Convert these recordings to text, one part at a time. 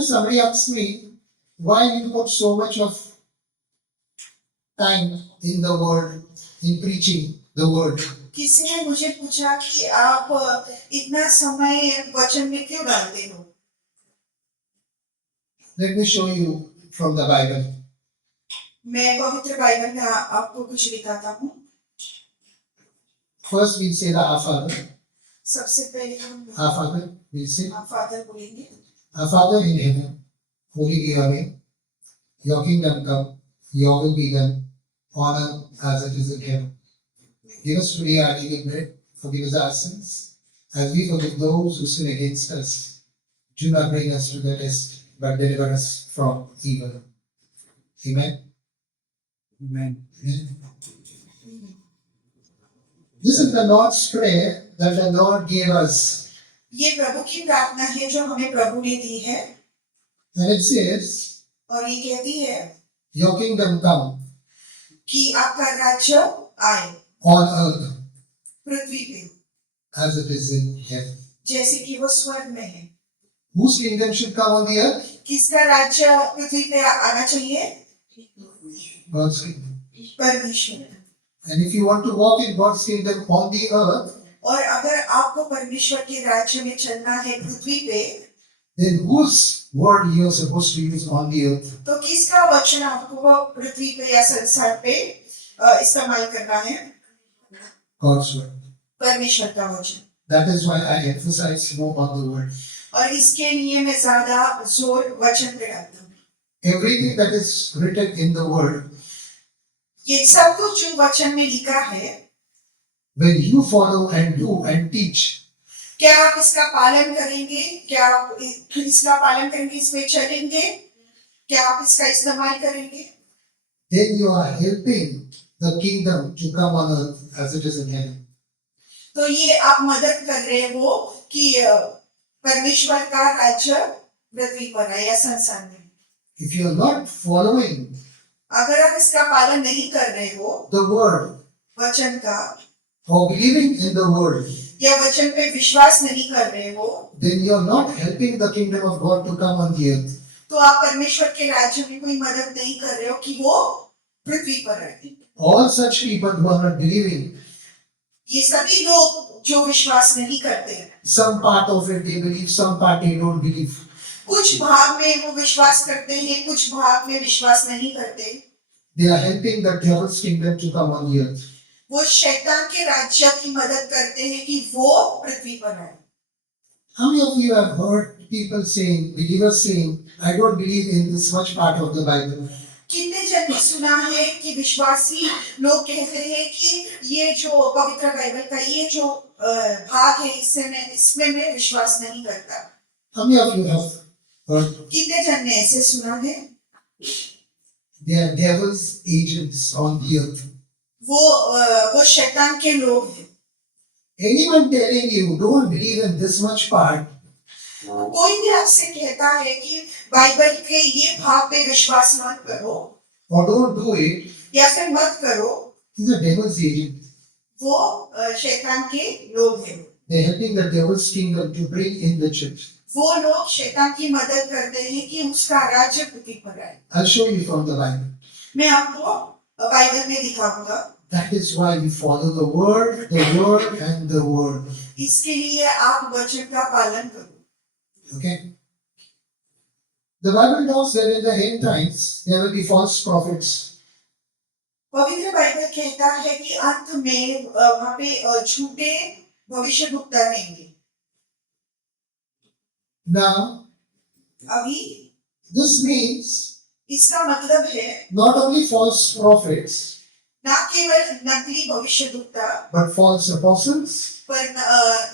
Somebody asked me why you put so much of time in the word, in preaching the word. किसी ने मुझे पूछा कि आप इतना समय वचन में क्यों डालते हो? Let me show you from the Bible. मैं पवित्र बाइबल में आपको कुछ दिखाता हूँ. First we'll say the Our Father. सबसे पहले हम Our Father, we'll say. आप फादर बोलेंगे. Our Father in heaven, holy be your name. Your kingdom come, your will be done, on earth as it is in heaven. Give us today our daily bread, forgive us our sins, as we forgive those who sin against us. Do not bring us to the test, but deliver us from evil. Amen. Amen. This is the Lord's prayer that the Lord gave us. ये प्रभु की प्रार्थना है जो हमें प्रभु ने दी है. And it says, और ये कहती है your kingdom come कि आपका राज्य आए on earth पृथ्वी पे as it is in heaven. जैसे कि वो स्वर्ग में है. Whose kingdom should come on the earth? किसका राज्य पृथ्वी पे आना चाहिए? God's kingdom. परमेश्वर. And if you want to walk in God's kingdom on the earth, और अगर आपको परमेश्वर के राज्य में चलना है पृथ्वी पे, then whose word you are supposed to use on the earth? तो किसका वचन आपको पृथ्वी पे या संसार पे इस्तेमाल करना है? God's word. परमेश्वर का वचन. That is why I emphasize more on the word. और इसके लिए मैं ज्यादा जोर वचन पे डालता हूँ. Everything that is written in the word, ये सब कुछ जो वचन में लिखा है, when you follow and do and teach, क्या आप इसका पालन करेंगे? क्या आप इसका पालन करेंगे? इसमें चलेंगे? क्या आप इसका इस्तेमाल करेंगे? then you are helping the kingdom to come on earth as it is in heaven. तो ये आप मदद कर रहे हो कि परमेश्वर का राज्य पृथ्वी पर है या संसार में. If you are not following अगर आप इसका पालन नहीं कर रहे हो the word वचन का, or believing in the word, या वचन पे विश्वास नहीं कर रहे हो, then you are not helping the kingdom of God to come on the earth. तो आप परमेश्वर के राज्य में कोई मदद नहीं कर रहे हो कि वो पृथ्वी पर आए. All such people who are not believing, ये सभी लोग जो विश्वास नहीं करते, some part of it they believe, some part they don't believe. कुछ भाग में वो विश्वास करते हैं, कुछ भाग में विश्वास नहीं करते. They are helping the devil's kingdom to come on the earth. वो शैतान के राज्य की मदद करते हैं कि वो पृथ्वी पर आए. How many of you have heard people saying, believers saying, I don't believe in this much part of the Bible? कितने जन ने सुना है कि विश्वासी लोग कहते हैं कि ये जो पवित्र बाइबल का ये जो भाग है इसमें मैं विश्वास नहीं करता. How many of you have heard? कितने जन ने ऐसे सुना है? They are devil's agents on the earth. वो शैतान के लोग हैं. Anyone telling you don't believe in this much part, कोई भी आपसे कहता है कि बाइबल के ये भाग पे विश्वास मत करो or don't do it, या फिर मत करो, is a devil's agent. वो शैतान के लोग हैं. They are helping the devil's kingdom to bring in the church. वो लोग शैतान की मदद करते हैं कि उसका राज्य पृथ्वी पर आए. I'll show you from the Bible. मैं आपको बाइबल में दिखाऊंगा. That is why we follow the word and the word. इसके लिए आप वचन का पालन करो. Okay? The Bible knows that in the end times there will be false prophets. पवित्र बाइबल कहता है कि अंत में वहाँ पे झूठे भविष्यवक्ता रहेंगे. Now, अभी this means इसका मतलब है not only false prophets, न केवल नकली भविष्यवक्ता, but false apostles, पर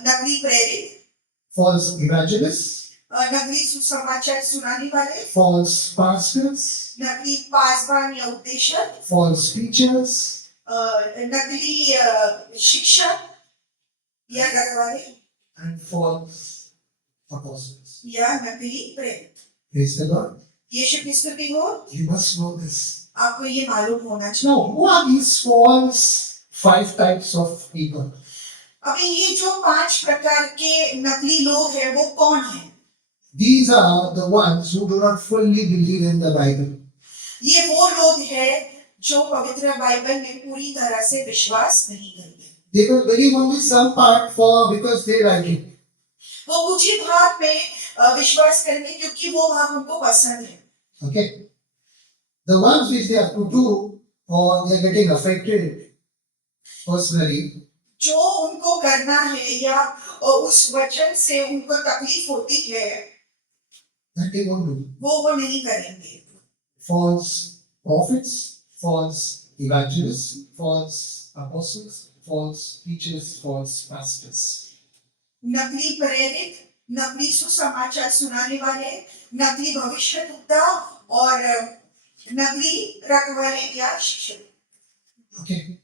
नकली प्रेरित, false evangelists, नकली सुसमाचार सुनाने वाले, false pastors, नकली पासवान या उपदेशक, false teachers, नकली शिक्षक या रखवाले, and false apostles. या नकली प्रेरित. Praise the Lord. यीशु की स्तुति हो. You must know this. आपको ये मालूम होना चाहिए. Now, who are these false 5 types of people? अभी ये जो 5 प्रकार के नकली लोग हैं वो कौन हैं? These are the ones who do not fully believe in the Bible. ये वो लोग हैं जो पवित्र बाइबल में पूरी तरह से विश्वास नहीं करते। They will believe only some part for because they like it. वो कुछ ही भाग में विश्वास करेंगे क्योंकि वो भाग उनको पसंद है। Okay. The ones which they have to do or they are getting affected personally, जो उनको करना है या उस वचन से उनको तकलीफ होती है that they won't do. वो नहीं करेंगे। False prophets, false evangelists, false apostles, false teachers, false pastors. नकली प्रेरित, नकली सुसमाचार सुनाने वाले, नकली भविष्यद्वक्ता और नकली रखवाले या शिक्षक। Okay.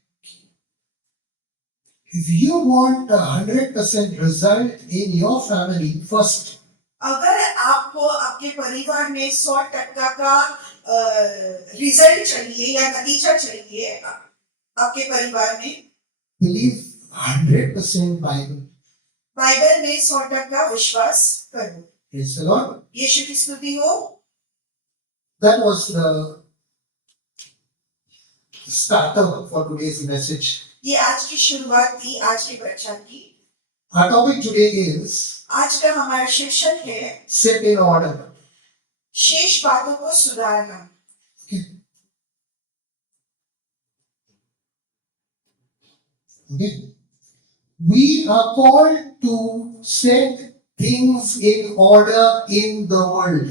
If you want 100% result in your family, first, अगर आपको आपके परिवार में 100% का रिजल्ट चाहिए या नतीजा चाहिए आपके परिवार में, believe 100% Bible. बाइबल में 100% विश्वास करो। Praise the Lord. यीशु की स्तुति हो। That was the starter for today's message. ये आज की शुरुआत थी आज के प्रचार की। Our topic today is आज का हमारा शीर्षक है set in order. शेष बातों को सुधारना। Okay. We are called to set things in order in the world.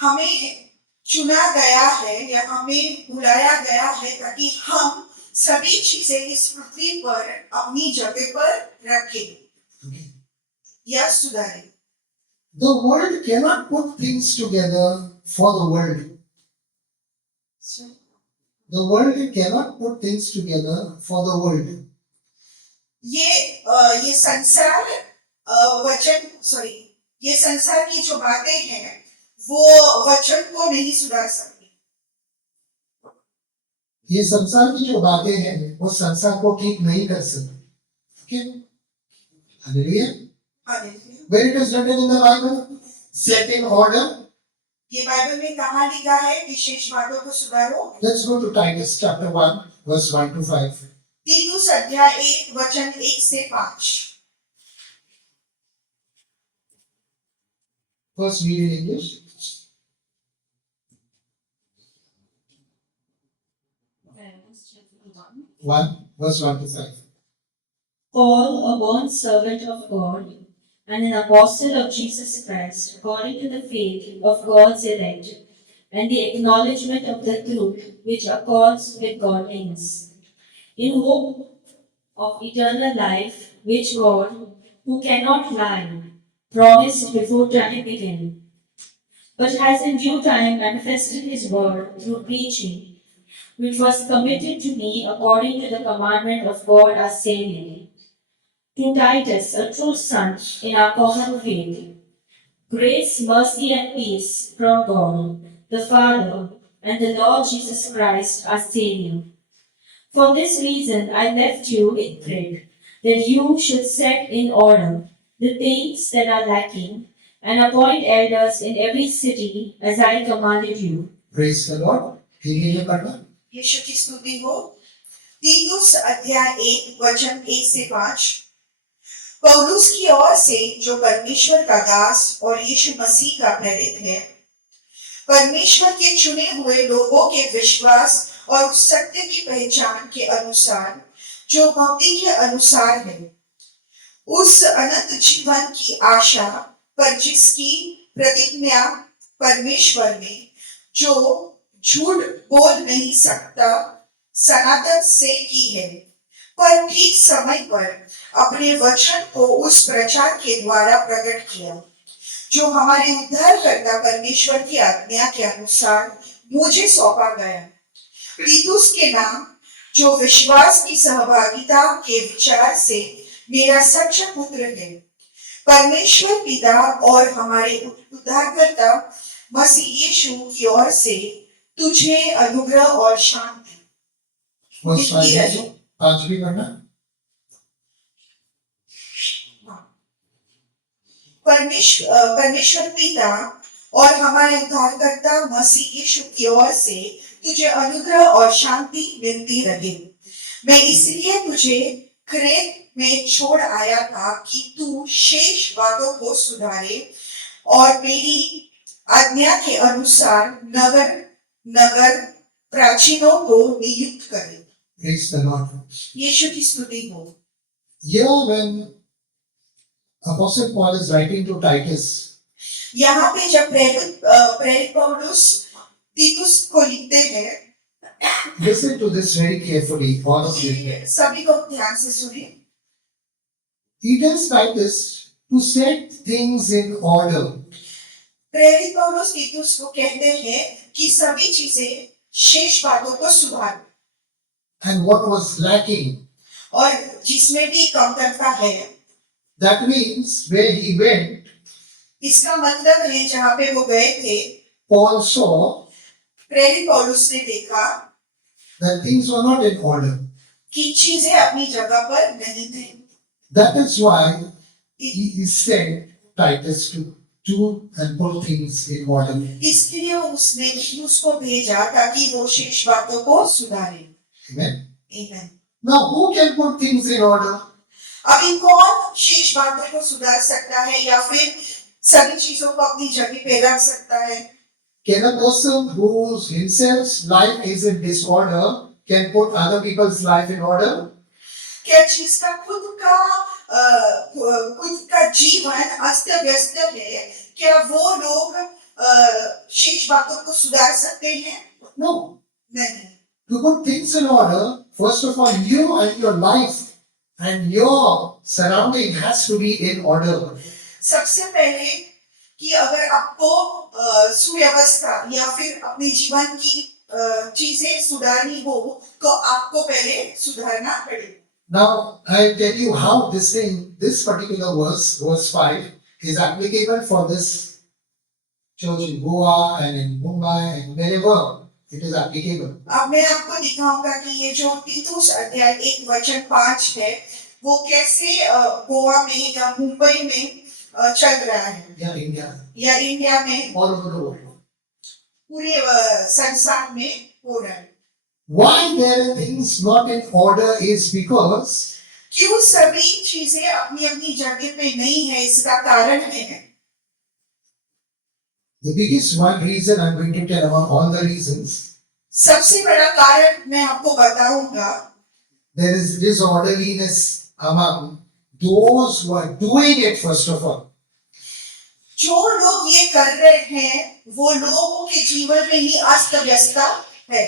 हमें चुना गया है या हमें बुलाया गया है ताकि हम सभी चीजें इस पृथ्वी पर अपनी जगह पर रखें या सुधारें। The world cannot put things together for the world. The world cannot put things together for the world. ये संसार ये संसार की जो बातें हैं वो वचन को नहीं सुधार सकती। ये संसार की जो बातें हैं वो संसार को ठीक नहीं कर सकती। Okay? Hallelujah. Where it is written in the Bible, set in order. ये बाइबल में कहाँ लिखा है कि शेष बातों को सुधारो? Let's go to Titus chapter 1 verse 1 to 5. तीतुस अध्याय 1 वचन 1 से 5। First read in English. 1 verse 1 to 5. Paul, a bond servant of God, and an apostle of Jesus Christ, according to the faith of God's elect, and the acknowledgement of the truth which accords with godliness, in hope of eternal life, which God, who cannot lie, promised before time began, but has in due time manifested his word through preaching, which was committed to me according to the commandment of God our Saviour. To Titus, a true son in our common faith, grace, mercy, and peace from God, the Father, and the Lord Jesus Christ, our Saviour. For this reason I left you in prayer, that you should set in order the things that are lacking, and appoint elders in every city, as I commanded you. Praise the Lord. Hindi में पढ़ना। यीशु की स्तुति हो। तीतुस अध्याय 1 वचन 1 से 5। पौलुस की ओर से जो परमेश्वर का दास और यीशु मसीह का प्रेरित है, परमेश्वर के चुने हुए लोगों के विश्वास और सत्य की पहचान के अनुसार जो भक्ति के अनुसार है, उस अनंत जीवन की आशा पर जिसकी प्रतिज्ञा परमेश्वर ने जो झूठ बोल नहीं सकता सनातन से की है, पर ठीक समय पर अपने वचन को उस प्रचार के द्वारा प्रकट किया जो हमारे उद्धारकर्ता परमेश्वर की आज्ञा के अनुसार मुझे सौंपा गया। तीतुस के नाम जो विश्वास की सहभागिता के विचार से मेरा सच्चा पुत्र है, परमेश्वर पिता और हमारे उद्धारकर्ता मसीह यीशु की ओर से तुझे अनुग्रह और शांति। पांचवी पढ़ना। परमेश्वर पिता और हमारे उद्धारकर्ता मसीह यीशु की ओर से तुझे अनुग्रह और शांति मिलती रहे। मैं इसलिए तुझे क्रेत में छोड़ आया था कि तू शेष बातों को सुधारे और मेरी आज्ञा के अनुसार नगर नगर प्राचीनों को नियुक्त करे। Praise the Lord. यीशु की स्तुति हो। Here, when Apostle Paul is writing to Titus, यहाँ पे जब प्रेरित पौलुस तीतुस को लिखते हैं, listen to this very carefully, all of you. सभी को ध्यान से सुनिए। He tells Titus to set things in order. प्रेरित पौलुस तीतुस को कहते हैं कि सभी चीजें शेष बातों को सुधार, And what was lacking, और जिसमें भी कमतरता है, that means where he went, इसका मतलब है जहाँ पे वो गए थे, Paul saw प्रेरित पौलुस ने देखा that things were not in order. कि चीजें अपनी जगह पर नहीं थी। That is why he sent Titus to do and put things in order. इसके लिए उसने उसको भेजा ताकि वो शेष बातों को सुधारे। Amen. Amen. Now, who can put things in order? अभी कौन शेष बातों को सुधार सकता है या फिर सभी चीजों को अपनी जगह पे रख सकता है? Can a person whose himself's life is in disorder can put other people's life in order? क्या जिसका खुद का जीवन अस्त व्यस्त है, क्या वो लोग शेष बातों को सुधार सकते हैं? No. नहीं। To put things in order, first of all, you and your life and your surrounding has to be in order. सबसे पहले कि अगर आपको सुव्यवस्था या फिर अपने जीवन की चीजें सुधारनी हो तो आपको पहले सुधारना पड़ेगा। Now, I'll tell you how this particular verse 5, is applicable for this church in Goa and in Mumbai and wherever it is applicable. अब मैं आपको दिखाऊंगा कि ये जो तीतुस अध्याय 1:5 है वो कैसे गोवा में या मुंबई में चल रहा है Yeah, India, या इंडिया में all over the world. पूरे संसार में हो रहा है। Why there are things not in order is because क्यों सभी चीजें अपनी अपनी जगह पे नहीं है, इसका कारण है the biggest one reason I'm going to tell among all the reasons, सबसे बड़ा कारण मैं आपको बताऊंगा, there is disorderliness among those who are doing it first of all. जो लोग ये कर रहे हैं वो लोगों के जीवन में ही अस्त व्यस्तता है।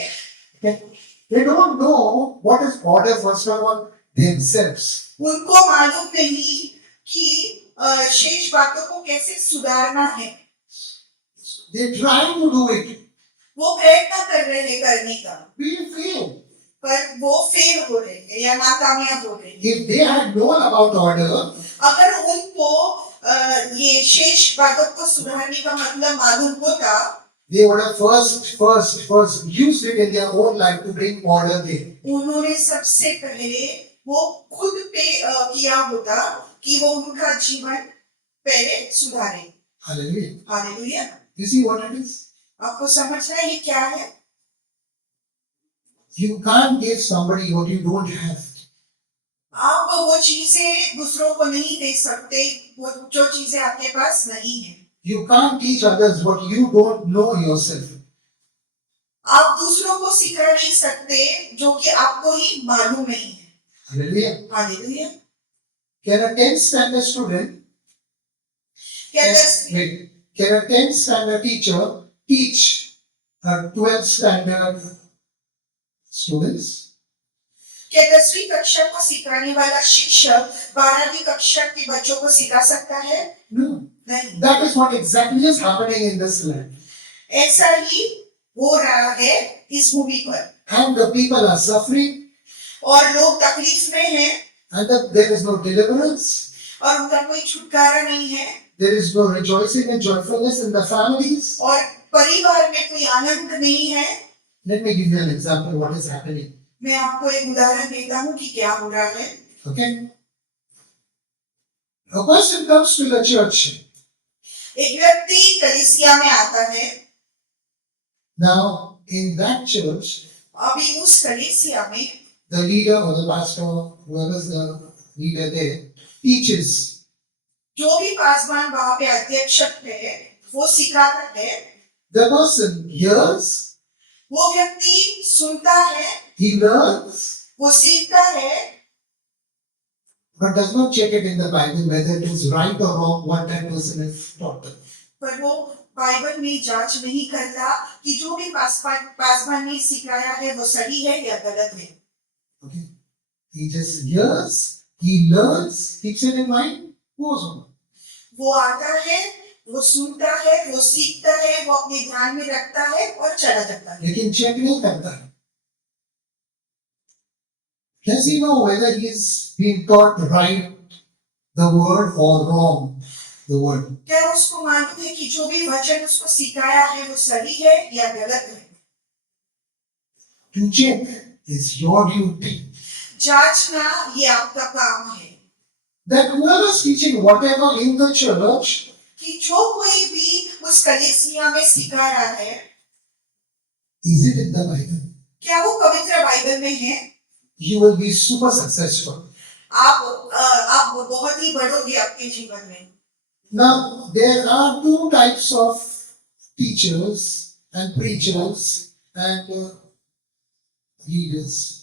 They don't know what is order first of all themselves. उनको मालूम नहीं कि शेष बातों को कैसे सुधारना है। They try to do it. वो प्रयत्न कर रहे हैं करने का, We fail. पर वो फेल हो रहे हैं या नाकामयाब हो रहे हैं। If they had known about order, अगर उनको ये शेष बातों को सुधारने का मतलब मालूम होता, they would have first used it in their own life to bring order there. उन्होंने सबसे पहले वो खुद पे किया होता कि वो उनका जीवन पहले सुधारे। Hallelujah. Hallelujah. You see what it is? आपको समझना है ये क्या है? You can't give somebody what you don't have. आप वो चीजें दूसरों को नहीं दे सकते, वो जो चीजें आपके पास नहीं है। You can't teach others what you don't know yourself. आप दूसरों को सिखा नहीं सकते जो कि आपको ही मालूम नहीं है। Hallelujah. Hallelujah. Can a 10th standard student, can a 10th standard teacher teach a 12th standard students? क्या 10वीं कक्षा को सिखाने वाला शिक्षक 12वीं कक्षा के बच्चों को सिखा सकता है? No. नहीं। That is what exactly is happening in this land. ऐसा ही हो रहा है इस भूमि पर, And the people are suffering, और लोग तकलीफ में हैं, and there is no deliverance. और उनका कोई छुटकारा नहीं है, There is no rejoicing and joyfulness in the families. और परिवार में कोई आनंद नहीं है। Let me give you an example what is happening. मैं आपको एक उदाहरण देता हूँ कि क्या हो रहा है। Okay? A person comes to the church एक व्यक्ति कलीसिया में आता है। Now, in that church, अभी उस कलीसिया में the leader or the pastor, whoever is the leader there, teaches. जो भी पासवान वहां पे अध्यक्ष है वो सिखाता है। The person hears, वो व्यक्ति सुनता है, he learns, वो सीखता है, but does not check it in the Bible whether it is right or wrong what that person has taught them. पर वो बाइबल में जांच नहीं करता कि जो भी पासवान ने सिखाया है वो सही है या गलत है। Okay? He just hears, he learns, keeps it in mind, goes on. वो आता है, वो सुनता है, वो सीखता है, वो अपने ध्यान में रखता है और चला जाता है। लेकिन चेक नहीं करता है। Does he know whether he is being taught right the word or wrong the word? क्या उसको मालूम है कि जो भी वचन उसको सिखाया है वो सही है या गलत है? To check is your duty. जांचना ये आपका काम है That whoever is teaching whatever in the church, कि जो कोई भी उस कलीसिया में सिखा रहा है is it in the Bible? क्या वो पवित्र बाइबल में है? You will be super successful. आप बहुत ही बढ़ोगे अपने जीवन में। Now, there are two types of teachers and preachers and leaders.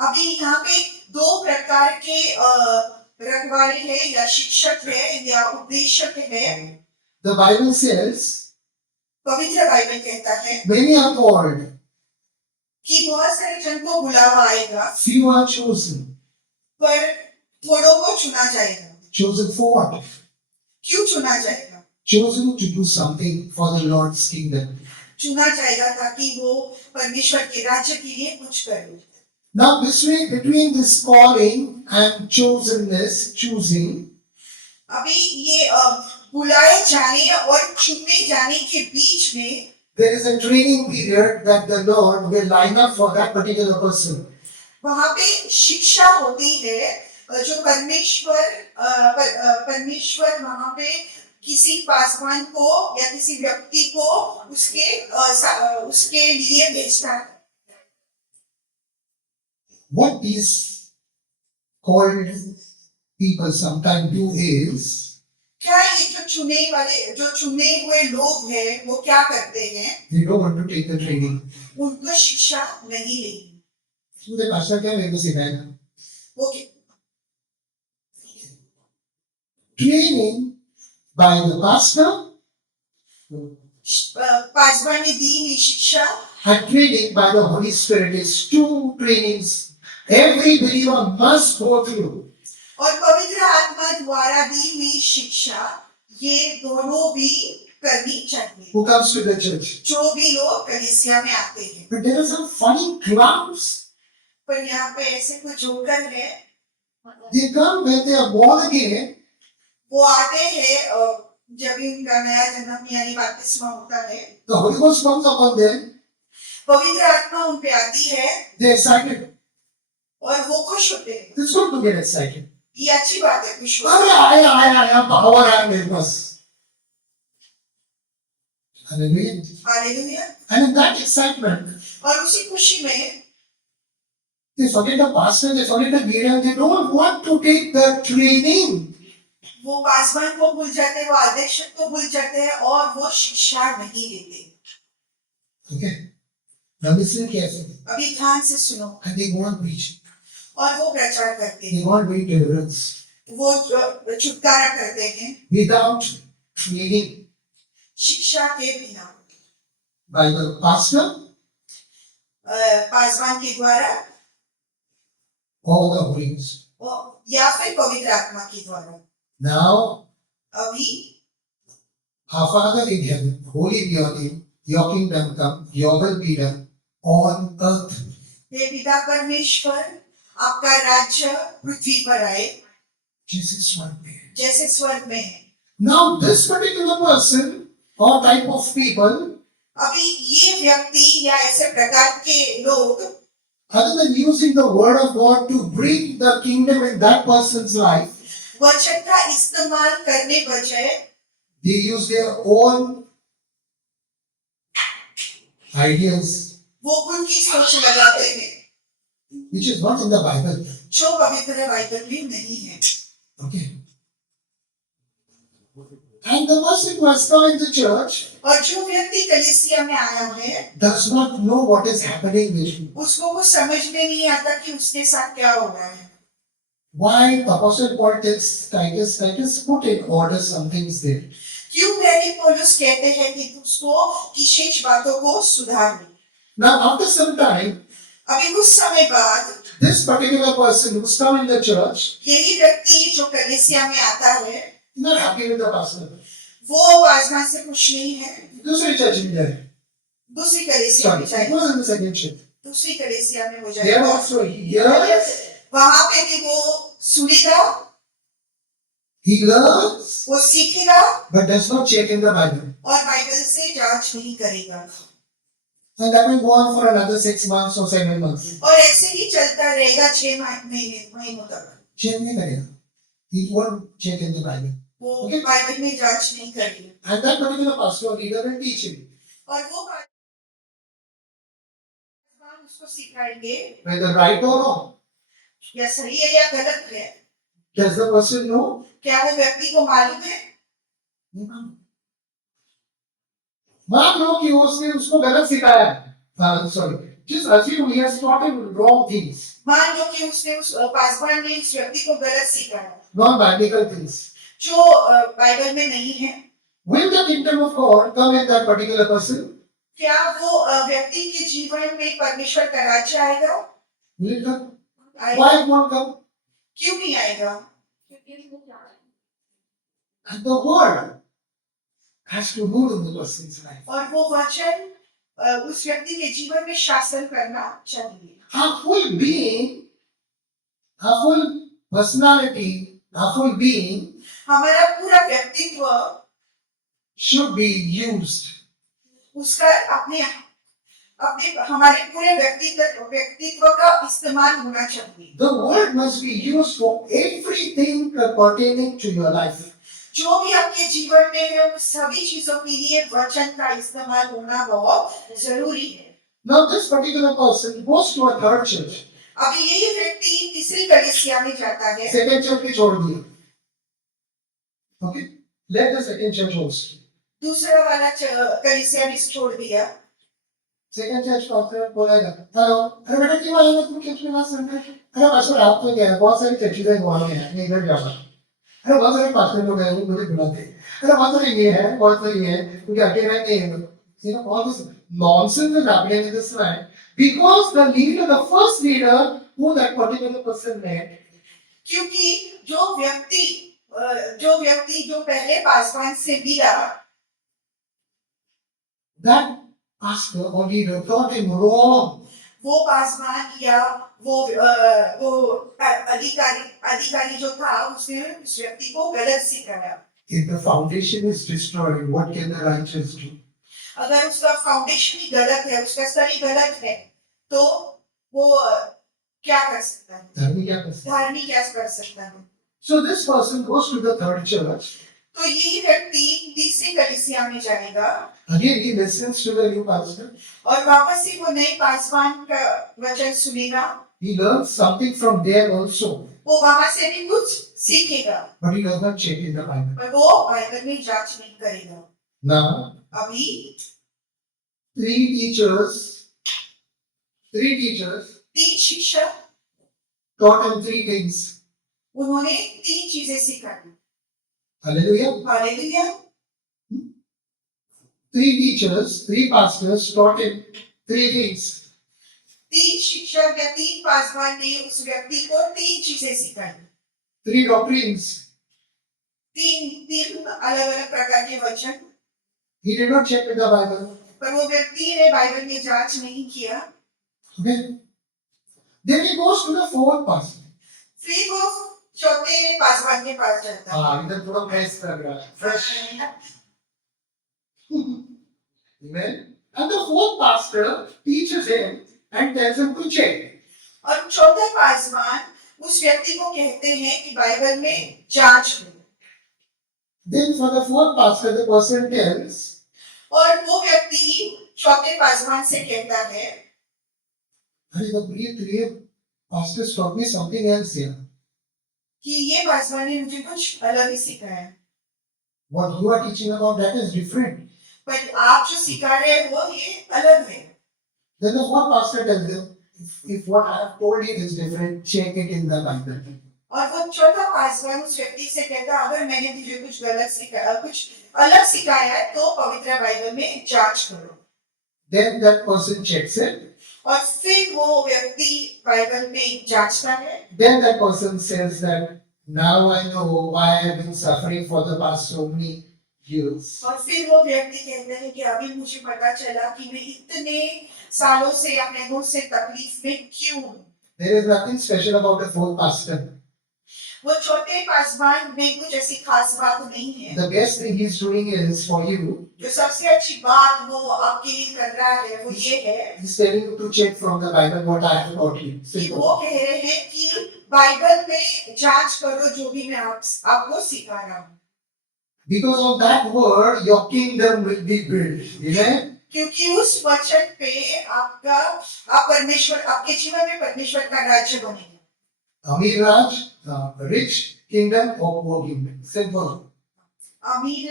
अभी यहाँ पे दो प्रकार के रखवाले हैं या शिक्षक है या उपदेशक है। The Bible says, पवित्र बाइबल कहता है many are called, कि बहुत सारे जन को बुलावा आएगा few are chosen. पर थोड़ों को चुना जाएगा। Chosen for what? क्यों चुना जाएगा? Chosen to do something for the Lord's kingdom. चुना जाएगा ताकि वो परमेश्वर के राज्य के लिए कुछ करे। Now, between this calling and chosenness, choosing, अभी ये बुलाए जाने और चुने जाने के बीच में there is a training period that the Lord will line up for that particular person. वहां पे शिक्षा होती है जो परमेश्वर वहां पे किसी पासवान को या किसी व्यक्ति को उसके लिए भेजता है। What these called people sometimes do is, क्या ये जो चुने हुए लोग हैं वो क्या करते हैं? they don't want to take the training. उनको शिक्षा नहीं लेगी। मुझे pastor क्या मेरे को सिखाएगा? वो Training by the pastor Paswan ने दी हुई शिक्षा and training by the Holy Spirit is two trainings every believer must go through. और पवित्र आत्मा द्वारा दी हुई शिक्षा ये दोनों भी करनी चाहिए। Who comes to the church? जो भी लोग कलीसिया में आते हैं। But there are some funny clowns. पर यहाँ पे ऐसे कुछ जोकर है, They come when they are born again. वो आते हैं जब भी उनका नया जन्म यानी बपतिस्मा होता है। The Holy Ghost comes upon them. पवित्र आत्मा उन पे आती है They are excited. और वो खुश होते हैं। It's good to get excited. ये अच्छी बात है, खुश हो। अरे आया power आया मेरे पास. Hallelujah. Hallelujah. And in that excitement, और उसी खुशी में they forget the pastor, they forget the leader, they don't want to take the training. वो पासवान को भूल जाते हैं, वो अध्यक्ष को भूल जाते हैं और वो शिक्षा नहीं लेते। Okay. Now listen carefully. अभी ध्यान से सुनो। And they go on preaching. और वो प्रचार करते They हैं, go on doing deliverance. वो छुटकारा करते हैं Without training शिक्षा के बिना, by the pastor पासवान के द्वारा or the Holy Ghost. या फिर पवित्र आत्मा के द्वारा। Now, अभी our Father in heaven, holy be your name, your kingdom come, your will be done on earth. हे पिता परमेश्वर, आपका राज्य पृथ्वी पर आए Jesus one day. जैसे स्वर्ग में है। Now, this particular person or type of people, अभी ये व्यक्ति या ऐसे प्रकार के लोग other than using the word of God to bring the kingdom in that person's life, वचन का इस्तेमाल करने बजाय They use their own ideas, वो उनकी सोच लगाते हैं which is not in the Bible. जो पवित्र बाइबल में नहीं है। Okay. And the person who has come into church और जो व्यक्ति कलीसिया में आया है does not know what is happening with him. उसको वो समझ में नहीं आता कि उसके साथ क्या हो रहा है। Why the Apostle Paul tells Titus, put in order some things there. क्यों प्रेरित पौलुस कहते हैं कि उसको की शेष बातों को सुधार ले। Now, after some time, अभी कुछ समय बाद this particular person who's come in the church, यही व्यक्ति जो कलीसिया में आता है not happy with the pastor. वो पासवान से खुश नहीं है। दूसरी चर्च में जाए. दूसरी कलीसिया में Sorry, जाए, it was in the second church. दूसरी कलीसिया में हो There जाएगा। also he hears, वहां पे भी वो सुनेगा, he learns, वो सीखेगा but does not check in the Bible. और बाइबल से जांच नहीं करेगा। And that will go on for another 6 months or 7 months. और ऐसे ही चलता रहेगा 6 महीनों तक। Check नहीं करेगा. He won't check in the Bible. वो Okay. बाइबल में जांच नहीं करेगी And that particular pastor or leader will teach him और वो उसको सिखाएंगे whether right or wrong. या सही है या गलत है। Does the person know? क्या वो व्यक्ति को मालूम है? मान लो कि उसने उसको गलत सिखाया. Sorry. Just assume he has taught him wrong things, मान लो कि उसने उस पासवान ने उस व्यक्ति को गलत सिखाया non-biblical things. जो बाइबल में नहीं है। Will the kingdom of God come in that particular person? क्या वो व्यक्ति के जीवन में परमेश्वर का राज्य आएगा? Will it come? आएगा। Why it won't come? क्यों नहीं आएगा? And the word has to rule in the person's life. और वो वचन उस व्यक्ति के जीवन में शासन करना चाहिए। Our full being, our full personality, our full being हमारा पूरा व्यक्तित्व should be used. उसका अपने अपने हमारे पूरे व्यक्तित्व का इस्तेमाल होना चाहिए। The word must be used for everything pertaining to your life. जो भी आपके जीवन में है उन सभी चीजों के लिए वचन का इस्तेमाल होना बहुत जरूरी है। Now this particular person goes to a third church. अभी यही व्यक्ति तीसरी कलीसिया में जाता है। Second church भी छोड़ दिया. Okay, let the second church host. दूसरा वाला कलीसिया भी छोड़ दिया। Second church pastor बोलेगा, हेलो, अरे बेटा क्यों आया तुम चर्च में आज संडे? अरे पास्टर आप तो क्या है, बहुत सारी चर्चें हैं गोवा में है, मैं इधर जाऊंगा। अरे बहुत सारे पास्टर लोग हैं, वो मुझे बुलाते हैं। अरे बहुत सारे ये है, बहुत सारे ये है, क्योंकि अकेले नहीं है। You know, all this nonsense is happening in this life because the leader, the first leader who that particular person met, क्योंकि जो व्यक्ति जो पहले पासवान से मिला that pastor or leader taught him wrong. वो पासवान या वो अधिकारी जो था उसने उस व्यक्ति को गलत सिखाया। If the foundation is destroyed, what can the righteous do? अगर उसका फाउंडेशन ही गलत है, उसका स्तर ही गलत है, तो वो क्या कर सकता है? धर्मी क्या कर सकता है? धार्मिक क्या कर सकता है? So this person goes to the third church. तो यही व्यक्ति तीसरी कलीसिया में जाएगा Again, he listens to the new pastor. और वापस ही वो नए पासवान का वचन सुनेगा। He learns something from there also, वो वहां से भी कुछ सीखेगा, but he does not check in the Bible. पर वो बाइबल में जांच नहीं करेगा। Now, अभी three teachers तीन शिक्षक taught him three things. उन्होंने तीन चीजें सिखाई। Hallelujah. Hallelujah. Three pastors taught him three things. तीन शिक्षक या तीन पासवान ने उस व्यक्ति को तीन चीजें सिखाई। Three doctrines. तीन अलग अलग प्रकार के वचन। He did not check with the Bible. पर वो व्यक्ति ने बाइबल में जांच नहीं किया। Okay. Then he goes to the fourth pastor. फिर वो चौथे पासवान के पास जाता है। हाँ, इधर थोड़ा fresh लग रहा है. Fresh. Amen. And the fourth pastor teaches him and tells him to check. और चौथा पासवान उस व्यक्ति को कहते हैं कि बाइबल में जांच लो। Then for the fourth pastor, the person tells, और वो व्यक्ति चौथे पासवान से कहता है अरे the three pastors taught me something else here. कि ये पासवान ने मुझे कुछ अलग ही सिखाया, What you are teaching about that is different. पर आप जो सिखा रहे हैं वो ये अलग है। Then the fourth pastor tells them, if what I have told you is different, check it in the Bible. और वो चौथा पासवान उस व्यक्ति से कहता अगर मैंने तुझे कुछ गलत सिखाया, कुछ अलग सिखाया है तो पवित्र बाइबल में जांच करो। Then that person checks it. और फिर वो व्यक्ति बाइबल में जांचता है। Then that person says that now I know why I have been suffering for the past so many years. और फिर वो व्यक्ति कहते हैं कि अभी मुझे पता चला कि मैं इतने सालों से अपने गुण से तकलीफ में क्यों हूँ। There is nothing special about the fourth pastor. वो छोटे पासवान में कुछ ऐसी खास बात नहीं है। The best thing he's doing is for you. जो सबसे अच्छी बात वो आपके लिए कर रहा है वो ये है He's telling you to check from the Bible what I have taught you. कि वो Simple. कह रहे हैं कि बाइबल में जांच करो जो भी मैं आपको सिखा रहा हूँ। Because of that word, your kingdom will be built. Amen. क्योंकि उस वचन पे आप परमेश्वर आपके जीवन में परमेश्वर का राज्य बनेगा। Amir Raj, rich kingdom or poor kingdom. Simple. अमीर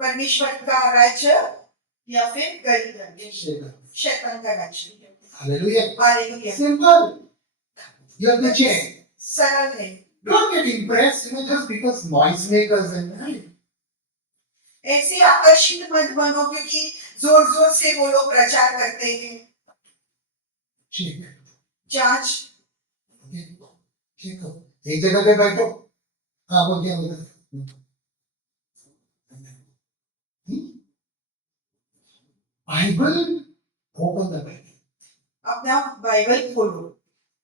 परमेश्वर का राज्य या फिर गरीब राज्य, Shaitan. शैतान का राज्य। Hallelujah. Hallelujah. Simple. You have to check. सरल है। Don't get impressed, just because noisemakers and ऐसे आकर्षित मत बनो क्योंकि जोर जोर से वो लोग प्रचार करते हैं। check. जांच Okay. Check. एक जगह पे बैठो। हाँ बोल दिया बोल। Bible, open the Bible. अपना बाइबल खोलो।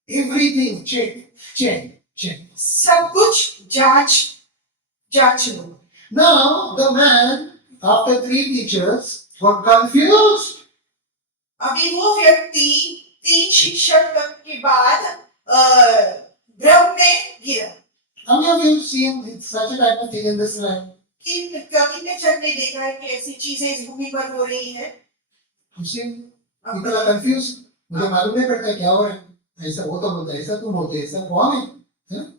Everything check, check, check. सब कुछ जांच लो। Now the man, after 3 teachers, got confused. अभी वो व्यक्ति 3 शिक्षक के बाद भ्रम में गिरा। How many of you have seen such a type of thing in this land? कितने जन ने देखा है कि ऐसी चीजें इस भूमि पर हो रही है। You see, people are confused. मुझे मालूम नहीं पड़ता क्या हो रहा है। ऐसा वो तो बोलता है, ऐसा तुम बोलते ऐसा कौन है?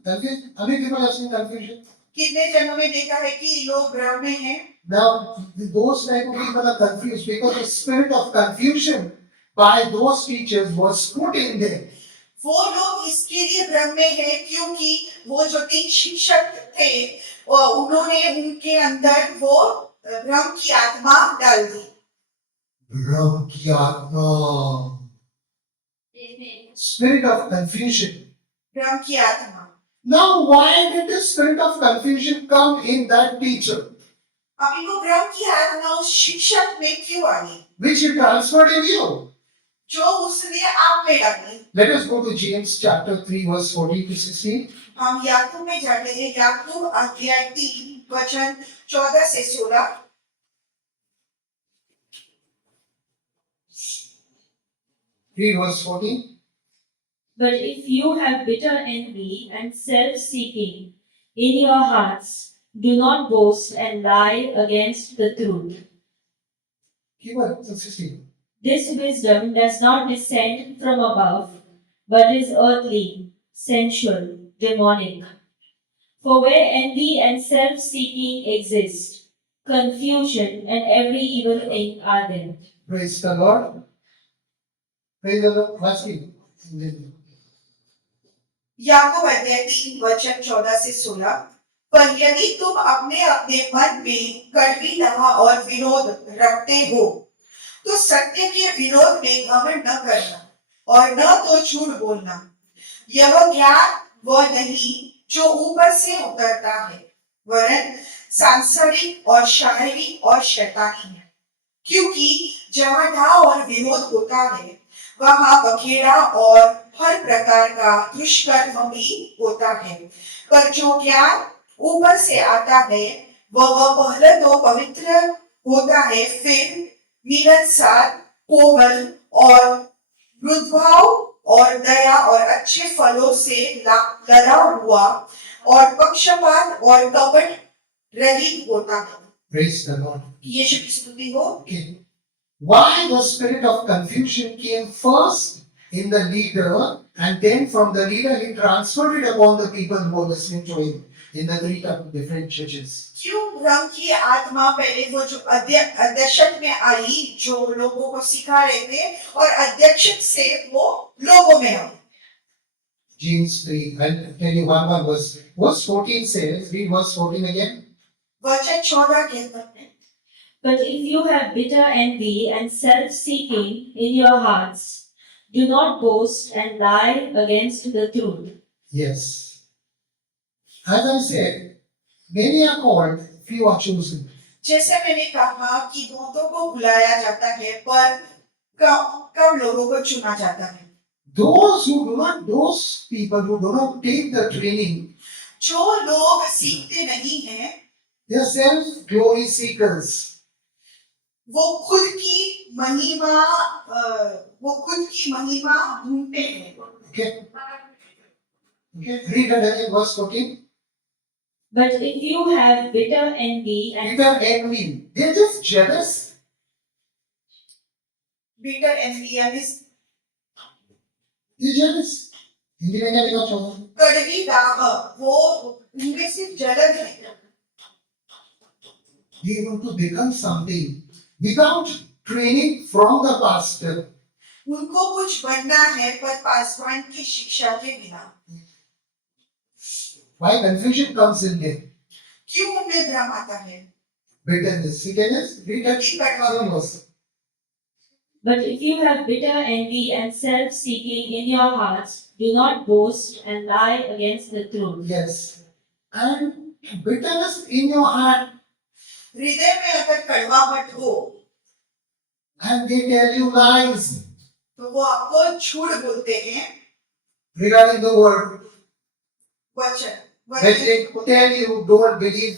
Confused. How many people have seen confusion? कितने जनों ने देखा है कि लोग भ्रम में हैं। Now, those type of people are confused because the spirit of confusion by those teachers was put in them. वो लोग इसके लिए भ्रम में हैं क्योंकि वो जो 3 शिक्षक थे उन्होंने उनके अंदर वो भ्रम की आत्मा डाल दी। भ्रम की आत्मा, spirit of confusion. भ्रम की आत्मा। Now, why did the spirit of confusion come in that teacher, अभी वो भ्रम की आत्मा उस शिक्षक में क्यों आई which he transferred in you? जो उसने आप में डाली। Let us go to James chapter 3 verse 14 to 16. हम याकूब में जाते हैं। याकूब अध्याय 3 वचन 14 से 16। Read verse 14. But if you have bitter envy and self-seeking in your hearts, do not boast and lie against the truth. Keyword 16. This wisdom does not descend from above, but is earthly, sensual, demonic. For where envy and self-seeking exist, confusion and every evil thing are there. Praise the Lord. Praise the Lord. Last week. याकूब अध्याय 3 वचन 14 से 16। पर यदि तुम अपने अपने मन में कड़वी लहा और विरोध रखते हो तो सत्य के विरोध में घमंड न करना और न तो झूठ बोलना। यह ज्ञान वह नहीं जो ऊपर से उतरता है, वरन सांसारिक और शारीरिक और शैतानी है। क्योंकि जहाँ ढा और विरोध होता है वहाँ बखेड़ा और हर प्रकार का दुष्कर्म भी होता है। पर जो ज्ञान ऊपर से आता है वह पहले तो पवित्र होता है, फिर मिलनसार, कोमल और मृदुभाव और दया और अच्छे फलों से लदा हुआ और पक्षपात और कपट रहित होता है। Praise the Lord. यीशु की स्तुति हो। Okay. Why the spirit of confusion came first in the leader, and then from the leader he transferred it upon the people who were listening to him in the three different churches. क्यों भ्रम की आत्मा पहले वो जो अध्यक्षक में आई, जो लोगों को सिखा रहे थे, और अध्यक्षक से वो लोगों में आई। James 3, I'll tell you one verse. Verse 14 says, read verse 14 again. वचन 14 कहता है, But if you have bitter envy and self-seeking in your hearts, do not boast and lie against the truth. Yes. As I said, many are called, few are chosen. जैसे मैंने कहा कि बहुतों को बुलाया जाता है, पर कम लोगों को चुना जाता है। Those people who do not take the training, जो लोग सीखते नहीं हैं, they are self-glory seekers. वो खुद की महिमा ढूंढते हैं। Okay. Okay. Read that again, verse 14. But if you have bitter envy and Bitter envy. They're just jealous. Bitter envy They're jealous. Hindi में क्या लिखा चाहिए? कड़वी दाग, वो उनमें सिर्फ जलन है। They want to become something without training from the pastor. उनको कुछ बनना है, पर पासवान की शिक्षा के बिना। Why confusion comes in there? क्यों उनमें भ्रम आता है? Bitterness. Read that same verse. But if you have bitter envy and self-seeking in your hearts, do not boast and lie against the truth. Yes. And bitterness in your heart, हृदय में अगर कड़वाहट हो, and they tell you lies तो वो आपको झूठ बोलते हैं। regarding the word. वचन When they tell you don't believe,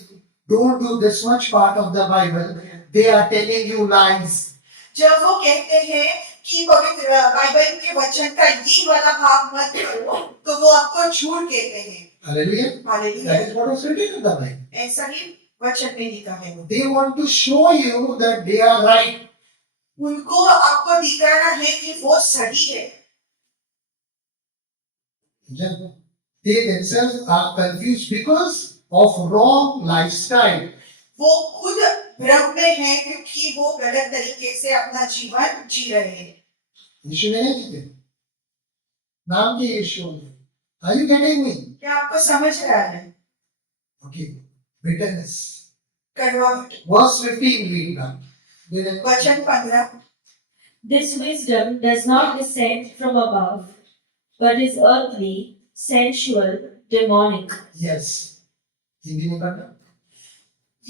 don't do this much part of the Bible, they are telling you lies. जब वो कहते हैं कि पवित्र बाइबल के वचन का ये वाला भाग मत करो, तो वो आपको झूठ कहते हैं। Hallelujah. That hallelujah. is what is written in the Bible. ऐसा ही वचन में लिखा है। They want to show you that they are right. उनको आपको दिखाना है कि वो सही है। They themselves are confused because of wrong lifestyle. वो खुद भ्रम में है क्योंकि वो गलत तरीके से अपना जीवन जी रहे हैं। यीशु ने नहीं जीते। नाम के यीशु ने। Are you getting me? क्या आपको समझ रहा है? Okay. Bitterness. कड़वाहट। Verse 15 read now. वचन 15, This wisdom does not descend from above, but is earthly, sensual, demonic. Yes. Hindi में पढ़ना।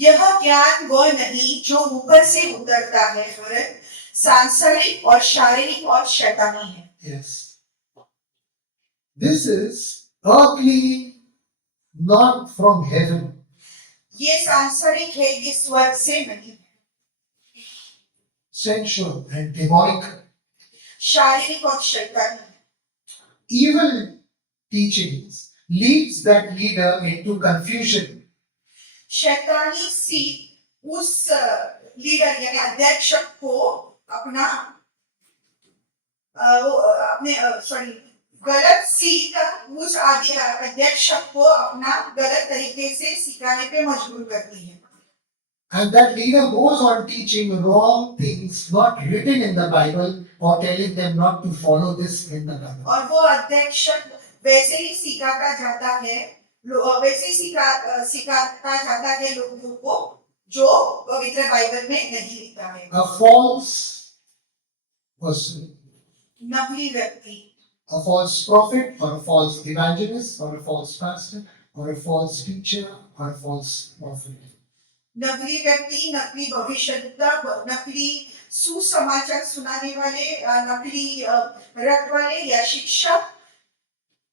यह ज्ञान वो नहीं जो ऊपर से उतरता है, वरन सांसारिक और शारीरिक और शैतानी है। Yes. This is earthly, not from heaven. ये सांसारिक है, ये स्वर्ग से नहीं है। Sensual and demonic. शारीरिक और शैतानी है। Evil teachings leads that leader into confusion. शैतानी सीख उस लीडर यानी अध्यक्ष को गलत सीख उस अध्यक्ष को अपना गलत तरीके से सिखाने पे मजबूर करती है। And that leader goes on teaching wrong things not written in the Bible or telling them not to follow this in the Bible. और वो अध्यक्ष वैसे ही सिखाता जाता है, वैसे ही सिखाता जाता है लोगों को जो पवित्र बाइबल में नहीं लिखा है। A false person, नकली व्यक्ति, a false prophet or a false evangelist or a false pastor or a false teacher or a false prophet. नकली व्यक्ति, नकली भविष्यद्वक्ता, नकली सुसमाचार सुनाने वाले, नकली रखवाले या शिक्षक,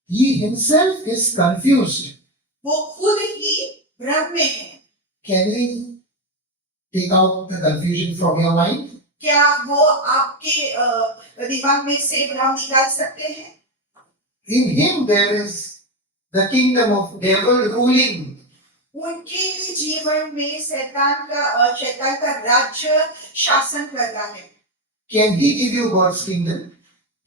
He himself is confused. वो खुद ही भ्रम में है। Can we take out the confusion from your mind? क्या वो आपके दिमाग में से भ्रम निकाल सकते हैं? In him there is the kingdom of devil ruling. उनके जीवन में शैतान का राज्य शासन कर रहा है। Can he give you God's kingdom?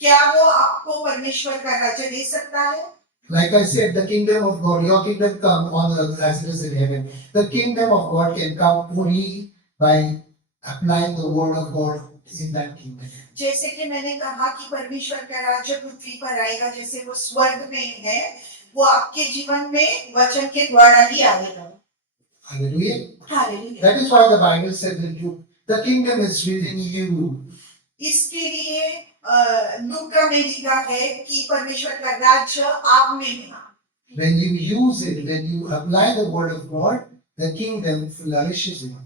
क्या वो आपको परमेश्वर का राज्य दे सकता है? Like I said, the kingdom of God, your kingdom come on earth as it is in heaven. The kingdom of God can come only by applying the word of God in that kingdom. जैसे कि मैंने कहा कि परमेश्वर का राज्य पृथ्वी पर आएगा जैसे वो स्वर्ग में है, वो आपके जीवन में वचन के द्वारा ही आएगा। Hallelujah. Hallelujah. That is why the Bible said that the kingdom is within you. इसके लिए लूका में लिखा है कि परमेश्वर का राज्य आप में है। When you use it, when you apply the word of God, the kingdom flourishes in you.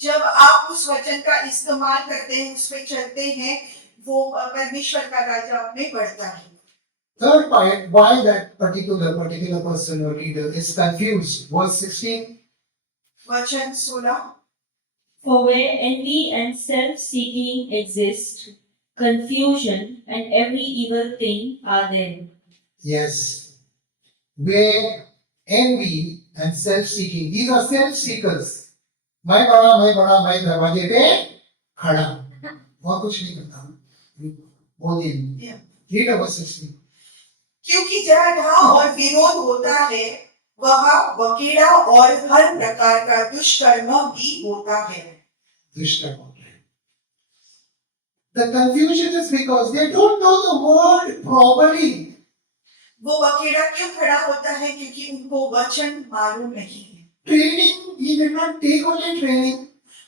जब आप उस वचन का इस्तेमाल करते हैं, उस पे चलते हैं, वो परमेश्वर का राज्य आप में बढ़ता है। Third point, why that particular person or leader is confused. Verse 16. वचन 16। For where envy and self-seeking exist, confusion and every evil thing are there. Yes. Where envy and self-seeking. These are self-seekers. मैं बड़ा, मैं दरवाजे पे खड़ा। और कुछ नहीं करता। बोलिए। Read verse 16. क्योंकि जहाँ ढाह और विरोध होता है, वहाँ बकेड़ा और हर प्रकार का दुष्कर्म भी होता है। The confusion is because they don't know the word properly. वो बकेड़ा क्यों खड़ा होता है? क्योंकि उनको वचन मालूम नहीं है। Training, he did not take only training.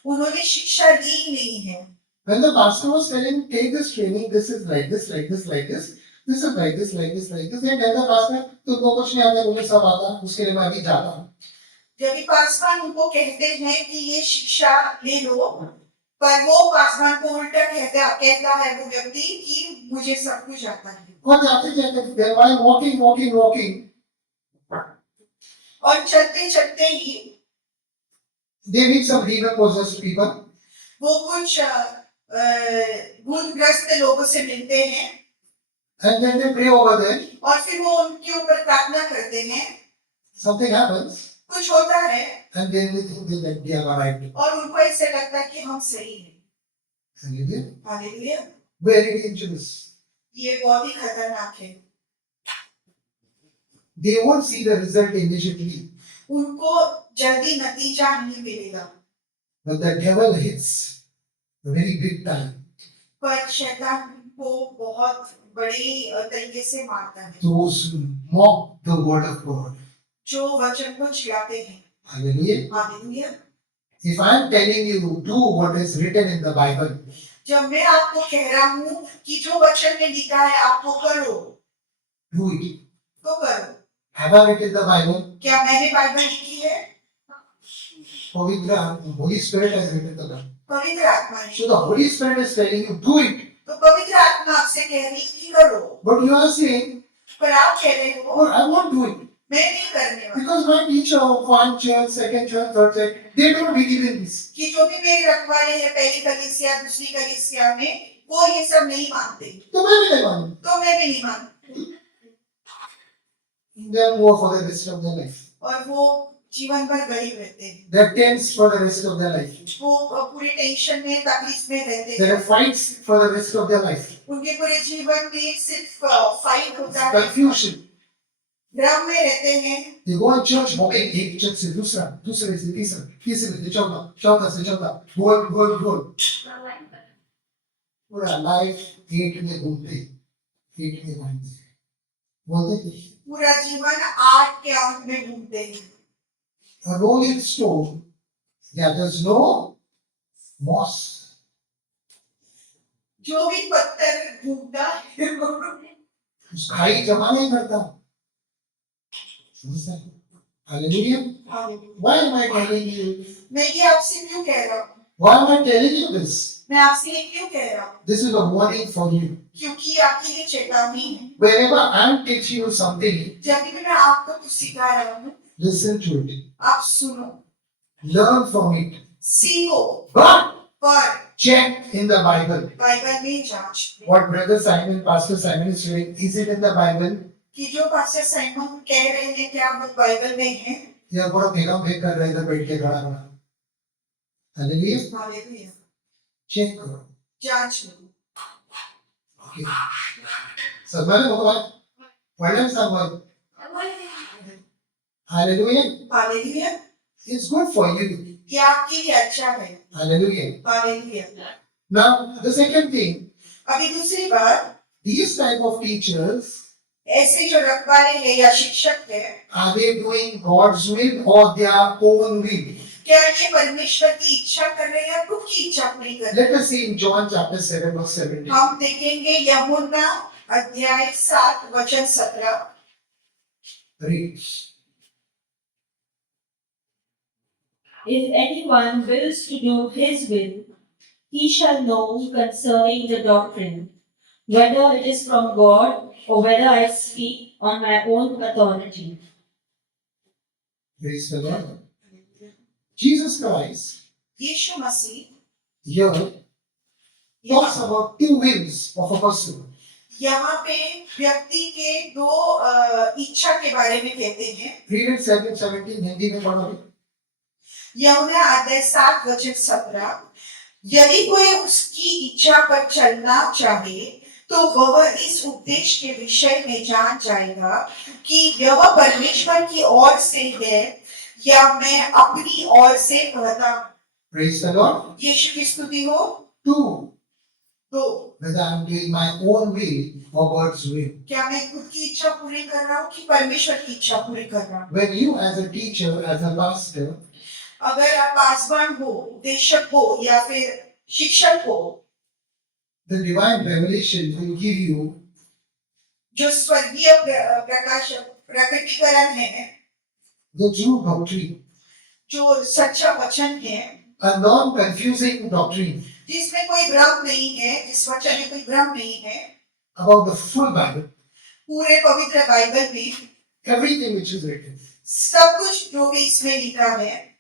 उन्होंने शिक्षा ली नहीं है। When the pastor was telling, take this training, this is like this, like this, like this. This is like this, like this, like this. And then the pastor, तुमको कुछ नहीं आता, मुझे सब आता, उसके लिए मैं अभी जाता हूँ। जब पासवान उनको कहते हैं कि ये शिक्षा ले लो, पर वो पासवान को उल्टा कहता है वो व्यक्ति कि मुझे सब कुछ आता है। और जाते while walking, और चलते ही they meet some demon-possessed people. वो कुछ भूतग्रस्त लोगों से मिलते हैं। And then they pray over them. और फिर वो उनके ऊपर प्रार्थना करते हैं। Something happens. कुछ होता है। And then they think that they are right. और उनको ऐसे लगता है कि हम सही हैं। Hallelujah. हालेलुया। Very dangerous. ये बहुत ही खतरनाक है। They won't see the result immediately. उनको जल्दी नतीजा नहीं मिलेगा। But the devil hits very big time. पर शैतान को बहुत बड़ी तरीके से मारता है। Those who mock the word of God. जो वचन को छिड़ाते हैं। Hallelujah. Hallelujah. If I am telling you, do what is written in the Bible. जब मैं आपको कह रहा हूँ कि जो वचन में लिखा है आपको करो, Do it. तो करो। Have I written the Bible? क्या मैंने बाइबल लिखी है? Holy Spirit has written the Bible. पवित्र आत्मा ने। So the Holy Spirit is telling you, do it. तो पवित्र आत्मा आपसे कह रही कि करो। But you are saying, पर आप कह रहे हो, oh, I won't do it. मैं नहीं करने वाला। Because my teacher, one church, second church, third church, they don't believe in this. कि जो भी मेरे रखवाले हैं पहली कलीसिया, दूसरी कलीसिया में, वो ये सब नहीं मानते। तो मैं भी नहीं मानूं। तो मैं भी नहीं मानती। They are poor for the rest of their life. और वो जीवन भर गरीब रहते हैं। They are tense for the rest of their life. वो पूरे टेंशन में, तकलीफ में रहते There हैं। are fights for the rest of their life. उनके पूरे जीवन में सिर्फ फाइट होता है। Confusion. भ्रम में रहते हैं। They go in church hopping एक church से दूसरा, दूसरे से तीसरा, तीसरे से चौथा, चौथा से चौथा, गोल। पूरा लाइफ पेट में घूमते। बोलते पूरा जीवन आग के आग में घूमते हैं। a rolling stone, yeah, there's no moss. जो भी पत्थर घूमता है खाई जमा नहीं करता। Hallelujah. Why am I telling you? मैं ये आपसे क्यों कह रहा हूँ? Why am I telling you this? मैं आपसे ये क्यों कह रहा हूँ? This is a warning for you. क्योंकि आपके लिए चेतावनी है। Whenever I am teaching you something, जब भी मैं आपको कुछ सिखा रहा हूँ, listen to it. आप सुनो, Learn from it. सीखो, But पर check in the Bible. Bible में जांच। What Brother Simon, Pastor Simon is saying, is it in the Bible? कि जो पास्टर साइमन कह रहे हैं क्या वो बाइबल में है? या पूरा फेंका फेंक कर रहे इधर बैठ के खड़ा रहा। हालेलुया। हालेलुया। चेक करो। जांच लो। ओके। समझ होगा? पढ़ने समझ। Hallelujah. Hallelujah. It's good for you. ये आपके लिए अच्छा है। Hallelujah. Hallelujah. Now, the second thing, अभी दूसरी बात, these type of teachers, ऐसे जो रखवाले हैं या शिक्षक हैं, are they doing God's will or their own will? क्या ये परमेश्वर की इच्छा कर रहे हैं या खुद की इच्छा पूरी कर रहे हैं? Let us see in John chapter 7 verse 17. हम देखेंगे यूहन्ना अध्याय 7 वचन 17। Read. If anyone wills to do his will, he shall know concerning the doctrine, whether it is from God or whether I speak on my own authority. Praise the Lord. Jesus Christ Yeshu Masih here talks about two wills of a person. यहाँ पे व्यक्ति के दो इच्छा के बारे में कहते हैं। Read it 7:17 हिंदी में पढ़ो। यूहन्ना अध्याय 7 वचन 17। यदि कोई उसकी इच्छा पर चलना चाहे तो वह इस उपदेश के विषय में जान जाएगा कि यह परमेश्वर की ओर से है या मैं अपनी ओर से कहता हूं। Praise the Lord. यीशु की स्तुति हो। Two, तो whether I am doing my own will or God's will. क्या मैं खुद की इच्छा पूरी कर रहा हूँ कि परमेश्वर की इच्छा पूरी कर रहा हूँ? When you as a teacher, as a pastor, अगर आप पासवान हो, उपदेशक हो या फिर शिक्षक हो, the divine revelation will give you जो स्वर्गीय प्रकाश प्रकटीकरण है, the true doctrine, जो सच्चा वचन है, a non-confusing doctrine जिसमें कोई भ्रम नहीं है, जिस वचन में कोई भ्रम नहीं है, about the full Bible, पूरे पवित्र बाइबल में everything which is written. सब कुछ जो भी इसमें लिखा है,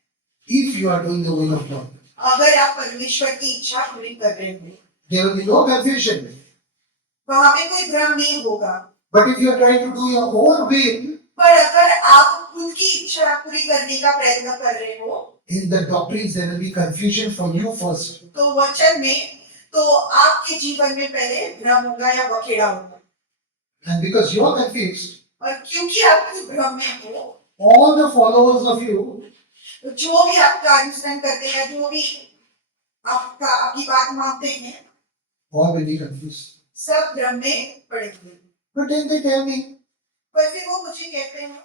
If you are doing the will of God, अगर आप परमेश्वर की इच्छा पूरी कर रहे हो, there will be no confusion. वहां में कोई भ्रम नहीं होगा। But if you are trying to do your own will, पर अगर आप खुद की इच्छा पूरी करने का प्रयत्न कर रहे हो, in the doctrines there will be confusion for you first. तो वचन में तो आपके जीवन में पहले भ्रम होगा या बखेड़ा होगा। And because you are confused, और क्योंकि आप खुद भ्रम में हो, all the followers of you तो जो भी आपका अनुसरण करते हैं, जो भी आपकी बात मानते हैं, all will be confused. सब भ्रम में पड़ेंगे। But then they tell me, पर फिर वो मुझे कहते हैं